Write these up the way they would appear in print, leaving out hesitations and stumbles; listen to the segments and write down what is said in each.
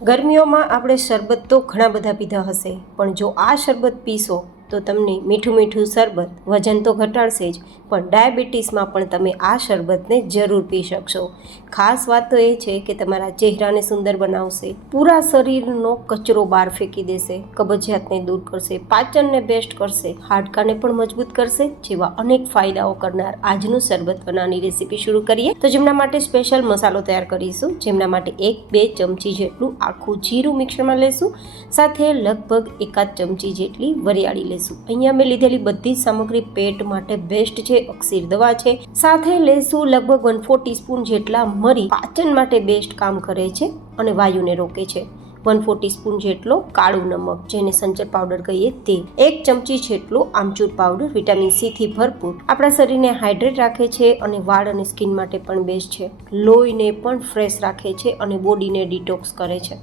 ગરમીઓમાં આપણે શરબત તો ઘણા બધા પીધા હશે, પણ જો આ શરબત પીશો તો તમને મીઠું મીઠું શરબત વજન તો ઘટાડશે જ, પણ ડાયાબિટીસમાં પણ તમે આ શરબતને જરૂર પી શકશો. ખાસ વાત તો એ છે કે તમારા ચહેરાને સુંદર બનાવશે, પૂરા શરીરનો કચરો બહાર ફેંકી દેશે, કબજિયાતને દૂર કરશે, પાચનને બેસ્ટ કરશે, હાડકાને પણ મજબૂત કરશે, જેવા અનેક ફાયદાઓ કરનાર આજનું શરબત બનાવવાની રેસીપી શરૂ કરીએ. તો જેમના માટે સ્પેશિયલ મસાલો તૈયાર કરીશું. જેમના માટે 1-2 ચમચી જેટલું આખું જીરું મિક્સરમાં લેશું, સાથે લગભગ 1 ચમચી જેટલી વરિયાળી લેશું. અહીંયા મેં લીધેલી બધી જ સામગ્રી પેટ માટે બેસ્ટ છે, અકસીર દવા છે. સાથે લેશું લગભગ 1/4 ટીસ્પૂન જેટલા મરી, પાચન માટે બેસ્ટ કામ કરે છે અને વાયુને રોકે છે. 1/4 ટીસ્પૂન જેટલો કાળું નમક, જેને સંચર પાવડર કહીએ તે. 1 ચમચી જેટલો આમચૂર પાવડર, વિટામિન સી થી ભરપૂર, આપણા શરીરને હાઇડ્રેટ રાખે છે અને વાળ અને સ્કિન માટે પણ બેસ્ટ છે. લોહીને પણ ફ્રેશ રાખે છે અને બોડીને ડિટોક્સ કરે છે.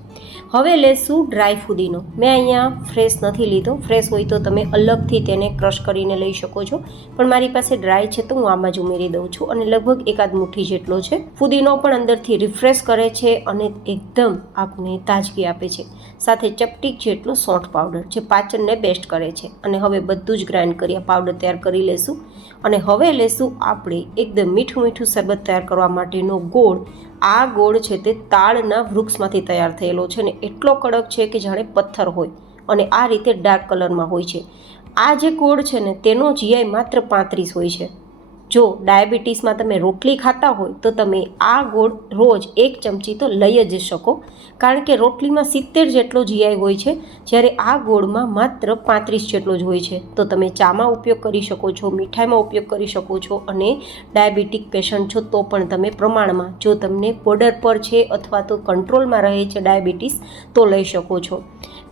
હવે લેશું ડ્રાય ફુદીનો. મેં અહીંયા ફ્રેશ નથી લીધો, ફ્રેશ હોય તો તમે અલગથી તેને ક્રશ કરીને લઈ શકો છો, પણ મારી પાસે ડ્રાય છે તો હું આમાં જ ઉમેરી દઉં છું અને લગભગ 1 મુઠ્ઠી જેટલો છે. ફુદીનો પણ અંદરથી રિફ્રેશ કરે છે અને એકદમ આપને તાજગી આપે છે. સાથે ચપટીક જેટલો સોંઠ પાવડર, જે પાચનને બેસ્ટ કરે છે. અને હવે બધું જ ગ્રાઇન્ડ કરી આ પાવડર તૈયાર કરી લેશું. અને હવે લેશું આપણે એકદમ મીઠું મીઠું શરબત તૈયાર કરવા માટેનો ગોળ. આ ગોળ છે તે તાળના વૃક્ષમાંથી તૈયાર થયેલો છે ને એટલો કડક છે કે જાણે પથ્થર હોય, અને આ રીતે ડાર્ક કલરમાં હોય છે. આ જે ગોળ છે ને તેનો જીઆઈ માત્ર 35 હોય છે. જો ડાયાબિટીસમાં તમે રોટલી ખાતા હોય તો તમે આ ગોળ રોજ 1 ચમચી તો લઈ જ શકો, કારણ કે રોટલીમાં 70 જેટલો જીઆઈ હોય છે, જ્યારે આ ગોળમાં માત્ર 35 જેટલો જ હોય છે. તો તમે ચામાં ઉપયોગ કરી શકો છો, મીઠાઈમાં ઉપયોગ કરી શકો છો, અને ડાયાબિટીક પેશન્ટ છો તો પણ તમે પ્રમાણમાં, જો તમને બોર્ડર પર છે અથવા તો કંટ્રોલમાં રહે છે ડાયાબિટીસ, તો લઈ શકો છો.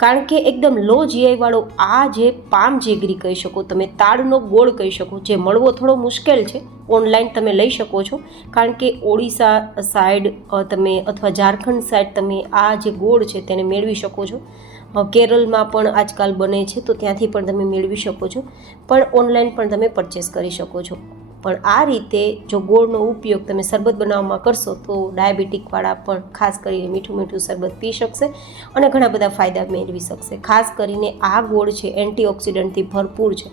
કારણ કે એકદમ લો જીઆઈ વાળો આ જે પામ જેગરી કહી શકો, તમે તાડનો ગોળ કહી શકો, જે મળવો થોડો મુશ્કેલ છે, ઓનલાઈન તમે લઈ શકો છો. કારણ કે ઓડિશા સાઈડ તમે અથવા ઝારખંડ સાઈડ તમે આ જે ગોળ છે તેને મેળવી શકો છો. કેરળમાં પણ આજકાલ બને છે તો ત્યાંથી પણ તમે મેળવી શકો છો, પણ ઓનલાઈન પણ તમે પરચેસ કરી શકો છો. પણ આ રીતે જો ગોળનો ઉપયોગ તમે શરબત બનાવવામાં કરશો તો ડાયાબિટીકવાળા પણ ખાસ કરીને મીઠું મીઠું શરબત પી શકશે અને ઘણા બધા ફાયદા મેળવી શકશે. ખાસ કરીને આ ગોળ છે એન્ટીઓક્સિડન્ટથી ભરપૂર છે,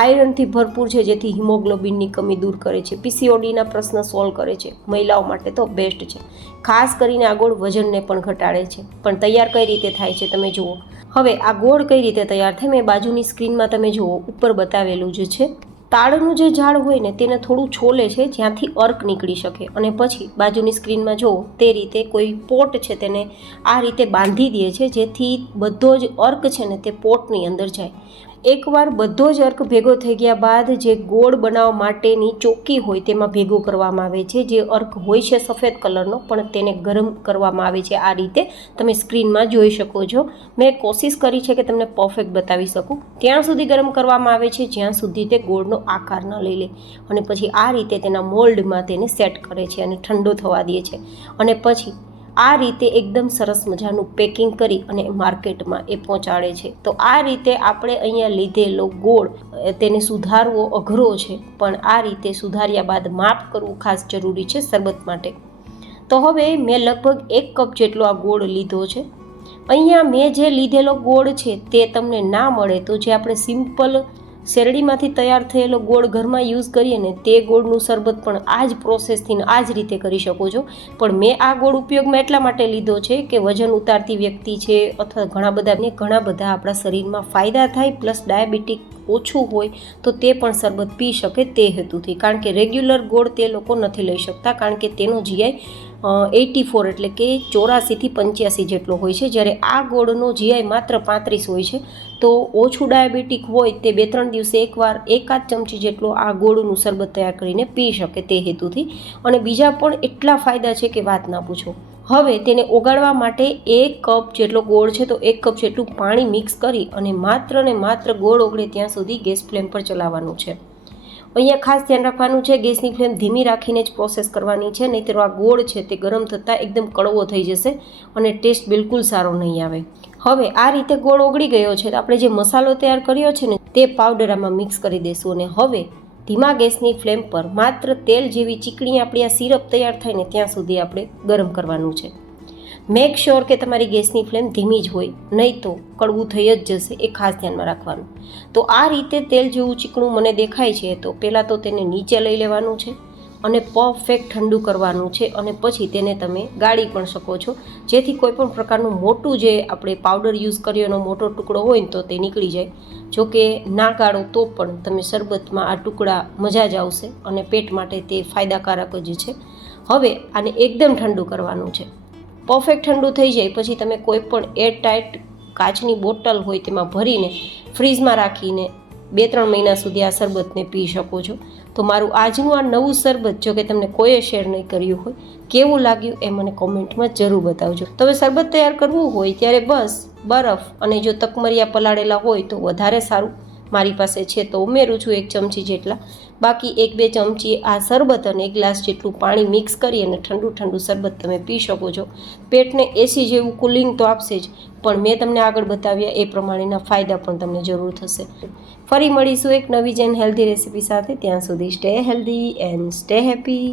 આયરનથી ભરપૂર છે, જેથી હિમોગ્લોબિનની કમી દૂર કરે છે, પીસીઓડીના પ્રશ્ન સોલ્વ કરે છે. મહિલાઓ માટે તો બેસ્ટ છે. ખાસ કરીને આ ગોળ વજનને પણ ઘટાડે છે. પણ તૈયાર કઈ રીતે થાય છે તમે જુઓ. હવે આ ગોળ કઈ રીતે તૈયાર થાય, મેં બાજુની સ્ક્રીનમાં તમે જુઓ ઉપર બતાવેલું જ છે. તાળનું જે ઝાડ હોય ને તેને થોડું છોલે છે જ્યાંથી અર્ક નીકળી શકે, અને પછી બાજુની સ્ક્રીનમાં જુઓ તે રીતે કોઈ પોટ છે તેને આ રીતે બાંધી દે છે, જેથી બધો જ અર્ક છે ને તે પોટની અંદર જાય. એકવાર બધો જ અર્ક ભેગો થઈ ગયા બાદ જે ગોળ બનાવવા માટેની ચોકી હોય તેમાં ભેગો કરવામાં આવે છે. જે અર્ક હોય છે સફેદ કલરનો, પણ તેને ગરમ કરવામાં આવે છે. આ રીતે તમે સ્ક્રીનમાં જોઈ શકો છો. મેં કોશિશ કરી છે કે તમને પરફેક્ટ બતાવી શકું. ત્યાં સુધી ગરમ કરવામાં આવે છે જ્યાં સુધી તે ગોળનો આકાર ન લઈ લે, અને પછી આ રીતે તેના મોલ્ડમાં તેને સેટ કરે છે અને ઠંડો થવા દે છે. અને પછી આ રીતે એકદમ સરસ મજાનું પેકિંગ કરી અને માર્કેટમાં એ પહોંચાડે છે. તો આ રીતે આપણે અહીંયા લીધેલો ગોળ તેને સુધારવો અઘરો છે, પણ આ રીતે સુધાર્યા બાદ માપ કરવું ખાસ જરૂરી છે શરબત માટે. તો હવે મેં લગભગ 1 કપ જેટલો આ ગોળ લીધો છે. અહીંયા મેં જે લીધેલો ગોળ છે તે તમને ના મળે તો જે આપણે સિમ્પલ શેરડીમાંથી તૈયાર થયેલો ગોળ ઘરમાં યુઝ કરીએ ને તે ગોળનું શરબત પણ આ જ પ્રોસેસથી આ જ રીતે કરી શકો છો. પણ મેં આ ગોળ ઉપયોગમાં એટલા માટે લીધો છે કે વજન ઉતારતી વ્યક્તિ છે અથવા ઘણા બધા આપણા શરીરમાં ફાયદા થાય, પ્લસ ડાયાબિટીક ઓછું હોય તો તે પણ શરબત પી શકે તે હેતુથી. કારણ કે રેગ્યુલર ગોળ તે લોકો નથી લઈ શકતા, કારણ કે તેનો જીઆઈ 84 એટલે કે 84 થી 85 જેટલો હોય છે, જ્યારે આ ગોળનો જીઆઈ માત્ર 35 હોય છે. તો ઓછું ડાયાબિટીક હોય તે 2-3 દિવસે એકવાર 1 ચમચી જેટલો આ ગોળનું શરબત તૈયાર કરીને પી શકે તે હેતુથી. અને બીજા પણ એટલા ફાયદા છે કે વાત ના પૂછો. હવે તેને ઓગાળવા માટે 1 કપ જેટલો ગોળ છે તો 1 કપ જેટલું પાણી મિક્સ કરી અને માત્ર ને માત્ર ગોળ ઓગળે ત્યાં સુધી ગેસ ફ્લેમ પર ચલાવવાનું છે. અહીંયા ખાસ ધ્યાન રાખવાનું છે, ગેસની ફ્લેમ ધીમી રાખીને જ પ્રોસેસ કરવાની છે, નહીંતર આ ગોળ છે તે ગરમ થતાં એકદમ કડવો થઈ જશે અને ટેસ્ટ બિલકુલ સારો નહીં આવે. હવે આ રીતે ગોળ ઓગળી ગયો છે તો આપણે જે મસાલો તૈયાર કર્યો છે ને તે પાવડર આમાં મિક્સ કરી દઈશું. અને હવે ધીમા ગેસની ફ્લેમ પર માત્ર તેલ જેવી ચીકણી આપણી આ સિરપ તૈયાર થાય ને ત્યાં સુધી આપણે ગરમ કરવાનું છે. મેક શ્યોર કે તમારી ગેસની ફ્લેમ ધીમી જ હોય, નહીં તો કડવું થઈ જ જશે, એ ખાસ ધ્યાનમાં રાખવાનું. તો આ રીતે તેલ જેવું ચીકણું મને દેખાય છે તો પહેલાં તો તેને નીચે લઈ લેવાનું છે અને પરફેક્ટ ઠંડુ કરવાનું છે અને પછી તેને તમે ગાળી પણ શકો છો, જેથી કોઈ પણ પ્રકારનું મોટું જે આપણે પાવડર યુઝ કર્યો એનો મોટો ટુકડો હોય ને તો તે નીકળી જાય. જો કે ના ગાળો તો પણ તમે શરબતમાં આ ટુકડા મજા જ આવશે અને પેટ માટે તે ફાયદાકારક જ છે. હવે આને એકદમ ઠંડુ કરવાનું છે. પરફેક્ટ ઠંડુ થઈ જાય પછી તમે કોઈ પણ એરટાઇટ કાચની બોટલ હોય તેમાં ભરીને ફ્રીજમાં રાખીને 2-3 મહિના સુધી આ શરબતને પી શકો છો. તો મારું આજનું આ નવું શરબત જો કે તમને કોઈએ શેર નહીં કર્યું હોય, કેવું લાગ્યું એ મને કોમેન્ટમાં જરૂર બતાવજો. તો હવે શરબત તૈયાર કરવું હોય ત્યારે બસ બરફ અને જો તકમરિયા પલાળેલા હોય તો વધારે સારું. મારી પાસે છે તો ઉમેરું છું 1 ચમચી જેટલા, બાકી 1-2 ચમચી આ શરબત અને 1 ગ્લાસ જેટલું પાણી મિક્સ કરી અને ઠંડુ શરબત તમે પી શકો છો. પેટને એસી જેવું કુલિંગ તો આપશે જ, પણ મેં તમને આગળ બતાવ્યા એ પ્રમાણેના ફાયદા પણ તમને જરૂર થશે. ફરી મળીશું એક નવી જ એન્ડ હેલ્ધી રેસીપી સાથે. ત્યાં સુધી stay healthy and stay happy.